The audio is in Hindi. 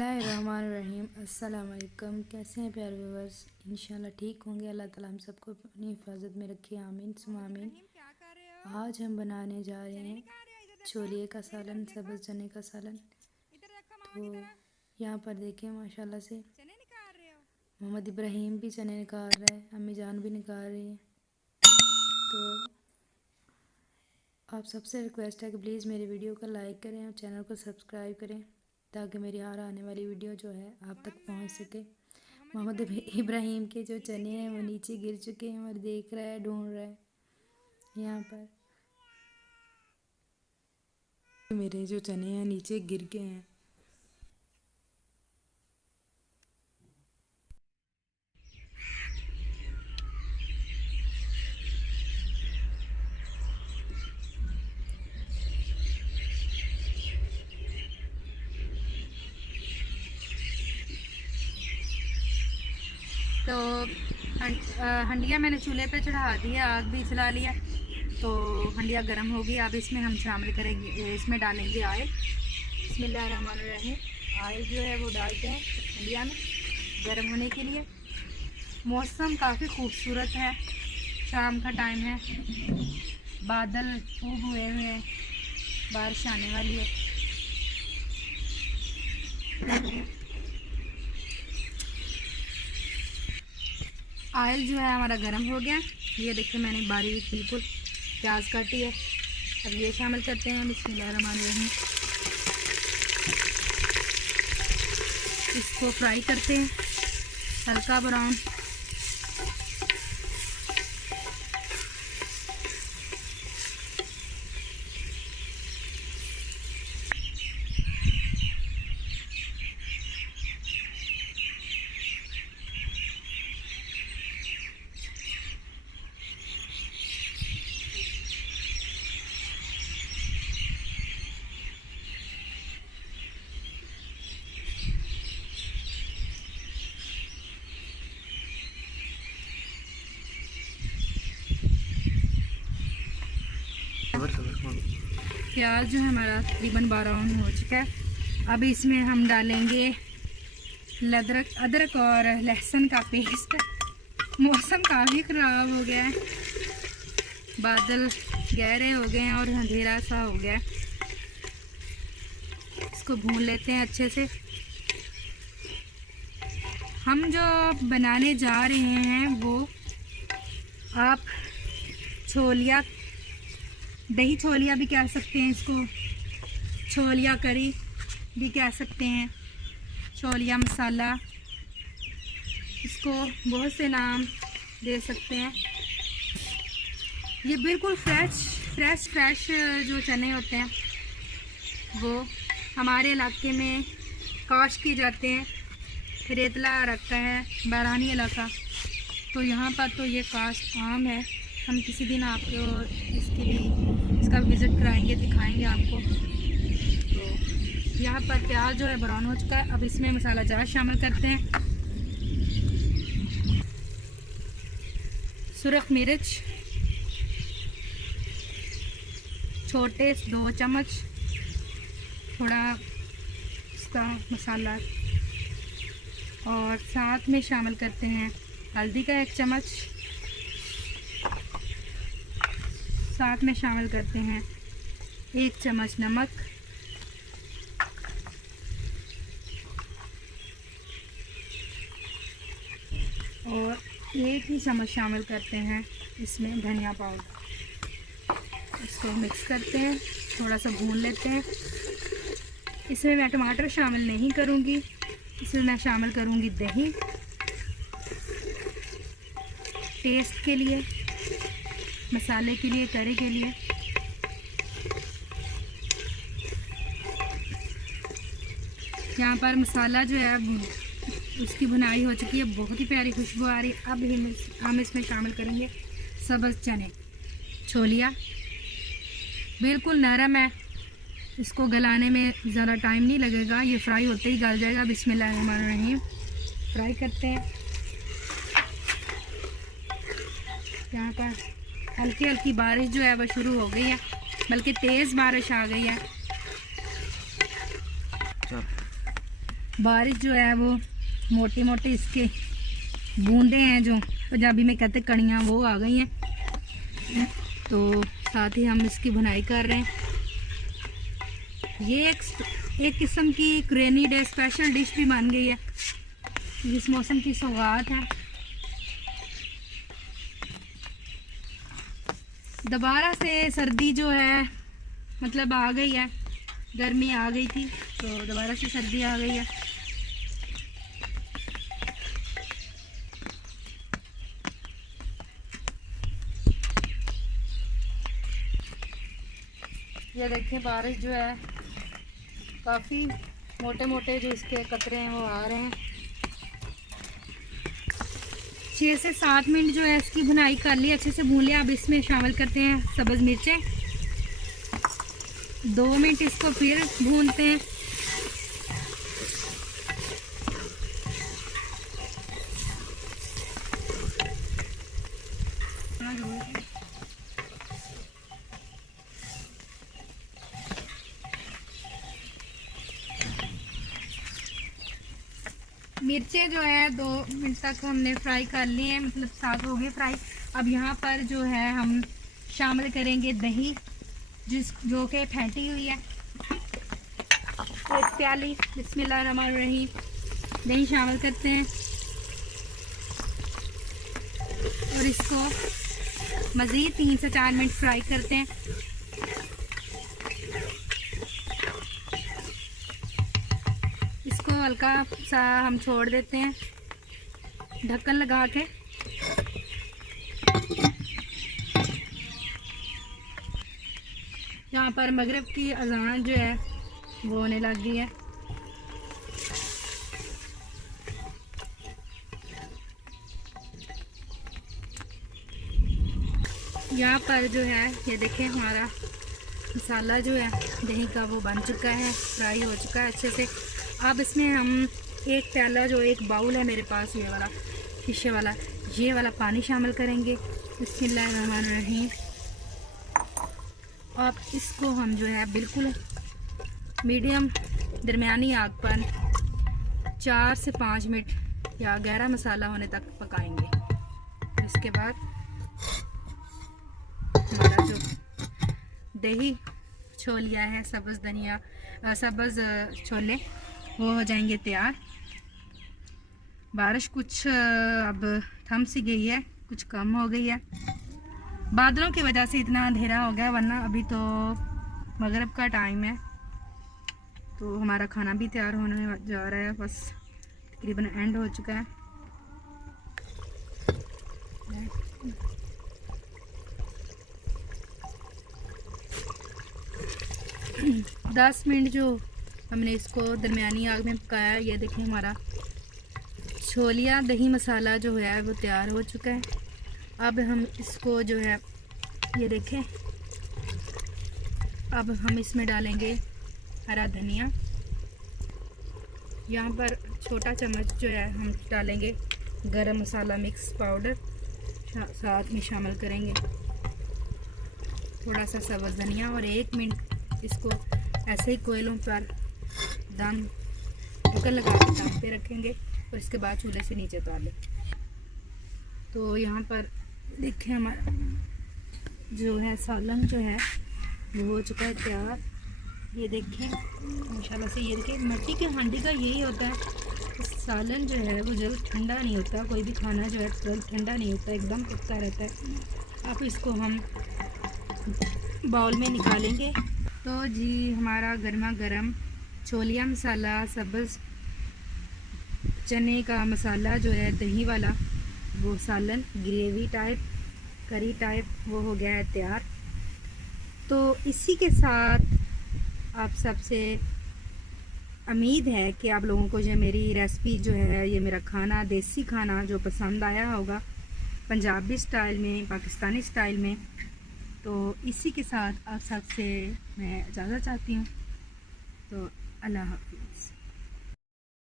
बिस्मिल्लाहिर्रहमानिर्रहीम। अस्सलाम वालेकुम। कैसे हैं प्यारे व्यूवर्स? इंशाल्लाह ठीक होंगे। अल्लाह ताला हम सबको अपनी हिफाजत में रखे, आमीन सुमा आमीन। आज हम बनाने जा रहे हैं छोले का सालन, सब्ज़ चने का सालन। तो यहाँ पर देखें माशाल्लाह से मोहम्मद इब्राहिम भी चने निकाल रहा है, अम्मी जान भी निकाल रही है। तो आप सबसे रिक्वेस्ट है कि प्लीज़ मेरी वीडियो को लाइक करें और चैनल को सब्सक्राइब करें ताकि मेरी हर आने वाली वीडियो जो है आप तक पहुंच सके। मोहम्मद इब्राहिम के जो चने हैं वो नीचे गिर चुके हैं और देख रहा है, ढूंढ रहा है। यहाँ पर मेरे जो चने हैं नीचे गिर गए हैं। तो हंडिया मैंने चूल्हे पे चढ़ा दिया, आग भी जला लिया। तो हंडिया गर्म होगी। अब इसमें हम शामिल करेंगे, इसमें डालेंगे आयल। बिस्मिल्लाहिर्रहमानिर्रहीम। आयल जो है वो डालते हैं हंडिया में गर्म होने के लिए। मौसम काफ़ी खूबसूरत है, शाम का टाइम है, बादल खूब हुए हुए हैं, बारिश आने वाली है। आयल जो है हमारा गर्म हो गया। ये देखिए मैंने बारीक बिल्कुल प्याज काटी है। अब ये शामिल करते हैं। बिस्मिल्लाहिर्रहमानिर्रहीम। इसको फ्राई करते हैं हल्का ब्राउन। प्याज जो है हमारा तकरीबन ब्राउन हो चुका है। अब इसमें हम डालेंगे अदरक और लहसुन का पेस्ट। मौसम काफ़ी ख़राब हो गया है, बादल गहरे हो गए हैं और अंधेरा सा हो गया है। इसको भून लेते हैं अच्छे से। हम जो बनाने जा रहे हैं वो आप छोलिया, दही छोलिया भी कह सकते हैं इसको, छोलिया करी भी कह सकते हैं, छोलिया मसाला, इसको बहुत से नाम दे सकते हैं। ये बिल्कुल फ्रेश जो चने होते हैं वो हमारे इलाके में काश्त किए जाते हैं। रेतला रखता है, बारानी इलाका, तो यहाँ पर तो ये काश्त आम है। हम किसी दिन आपको इसका विज़िट कराएंगे, दिखाएंगे आपको। तो यहाँ पर प्याज जो है ब्राउन हो चुका है। अब इसमें मसाला जार शामिल करते हैं। सुरख मिर्च छोटे 2 चम्मच, थोड़ा इसका मसाला, और साथ में शामिल करते हैं हल्दी का 1 चम्मच, साथ में शामिल करते हैं 1 चम्मच नमक, और 1 ही चम्मच शामिल करते हैं इसमें धनिया पाउडर। इसको मिक्स करते हैं, थोड़ा सा भून लेते हैं। इसमें मैं टमाटर शामिल नहीं करूँगी, इसमें मैं शामिल करूँगी दही टेस्ट के लिए, मसाले के लिए, करी के लिए। यहाँ पर मसाला जो है उसकी भुनाई हो चुकी है, बहुत ही प्यारी खुशबू आ रही है। अब हम इसमें शामिल करेंगे सब्ज़ चने, छोलिया। बिल्कुल नरम है, इसको गलाने में ज़्यादा टाइम नहीं लगेगा, ये फ्राई होते ही गल जाएगा। बिस्मिल्लाहिर्रहमानिर्रहीम। फ्राई करते हैं। यहाँ पर हल्की हल्की बारिश जो है वो शुरू हो गई है, बल्कि तेज़ बारिश आ गई है। बारिश जो है वो मोटी मोटी इसके बूंदे हैं, जो पंजाबी में कहते कणियाँ, वो आ गई हैं। तो साथ ही हम इसकी बुनाई कर रहे हैं। ये एक किस्म की रेनी डे स्पेशल डिश भी बन गई है, जिस मौसम की सौगात है। दोबारा से सर्दी जो है मतलब आ गई है, गर्मी आ गई थी तो दोबारा से सर्दी आ गई है। ये देखिए बारिश जो है काफ़ी मोटे मोटे जो इसके कतरे हैं वो आ रहे हैं। 6 से 7 मिनट जो है इसकी भुनाई कर ली, अच्छे से भून लिया। अब इसमें शामिल करते हैं सब्ज़ मिर्चें। 2 मिनट इसको फिर भूनते हैं। मिर्चें जो है 2 मिनट तक हमने फ्राई कर ली हैं, मतलब साग हो गए फ्राई। अब यहाँ पर जो है हम शामिल करेंगे दही, जो कि फेंटी हुई है 1 प्याली। बिस्मिल्लाहिर्रहमानिर्रहीम। दही शामिल करते हैं और इसको मज़ीद 3 से 4 मिनट फ्राई करते हैं। इसको हल्का सा हम छोड़ देते हैं ढक्कन लगा के। यहाँ पर मगरिब की अज़ान जो है वो होने लग गई है। यहाँ पर जो है ये देखें हमारा मसाला जो है दही का वो बन चुका है, फ्राई हो चुका है अच्छे से। अब इसमें हम 1 प्याला, जो एक बाउल है मेरे पास ये वाला शीशे वाला, ये वाला पानी शामिल करेंगे। बिस्मिल्लाहिर्रहमानिर्रहीम। अब इसको हम जो है बिल्कुल मीडियम दरमियानी आग पर 4 से 5 मिनट या गहरा मसाला होने तक पकाएंगे। इसके बाद हमारा जो दही छोलिया है, सब्ज़ छोले, वो हो जाएंगे तैयार। बारिश कुछ अब थम सी गई है, कुछ कम हो गई है। बादलों की वजह से इतना अंधेरा हो गया, वरना अभी तो मगरिब का टाइम है। तो हमारा खाना भी तैयार होने जा रहा है, बस तकरीबन एंड हो चुका है। 10 मिनट जो हमने इसको दरमियानी आग में पकाया, ये देखें हमारा छोलिया दही मसाला जो है वो तैयार हो चुका है। अब हम इसको जो है ये देखें, अब हम इसमें डालेंगे हरा धनिया। यहाँ पर छोटा चम्मच जो है हम डालेंगे गरम मसाला मिक्स पाउडर, साथ में शामिल करेंगे थोड़ा सा सब्ज़ धनिया। और 1 मिनट इसको ऐसे ही कोयलों पर दम ढक्कन लगा के दम पे रखेंगे और इसके बाद चूल्हे से नीचे उतार लें। तो यहाँ पर देखें हमारा जो है सालन जो है वो हो चुका है तैयार। ये देखें माशाल्लाह से, ये देखें मिट्टी के हांडी का यही होता है, सालन जो है वो जल्द ठंडा नहीं होता। कोई भी खाना जो है जल्द ठंडा नहीं होता, एकदम पक्का रहता है। अब इसको हम बाउल में निकालेंगे। तो जी हमारा गर्मा गर्म छोलिया मसाला, सब्ज़ चने का मसाला जो है दही वाला, वो सालन ग्रेवी टाइप, करी टाइप, वो हो गया है तैयार। तो इसी के साथ आप सबसे उम्मीद है कि आप लोगों को ये मेरी रेसिपी जो है, ये मेरा खाना, देसी खाना जो पसंद आया होगा, पंजाबी स्टाइल में, पाकिस्तानी स्टाइल में। तो इसी के साथ आप सबसे मैं इजाज़त चाहती हूँ। तो अल्लाह हाफ़िज़।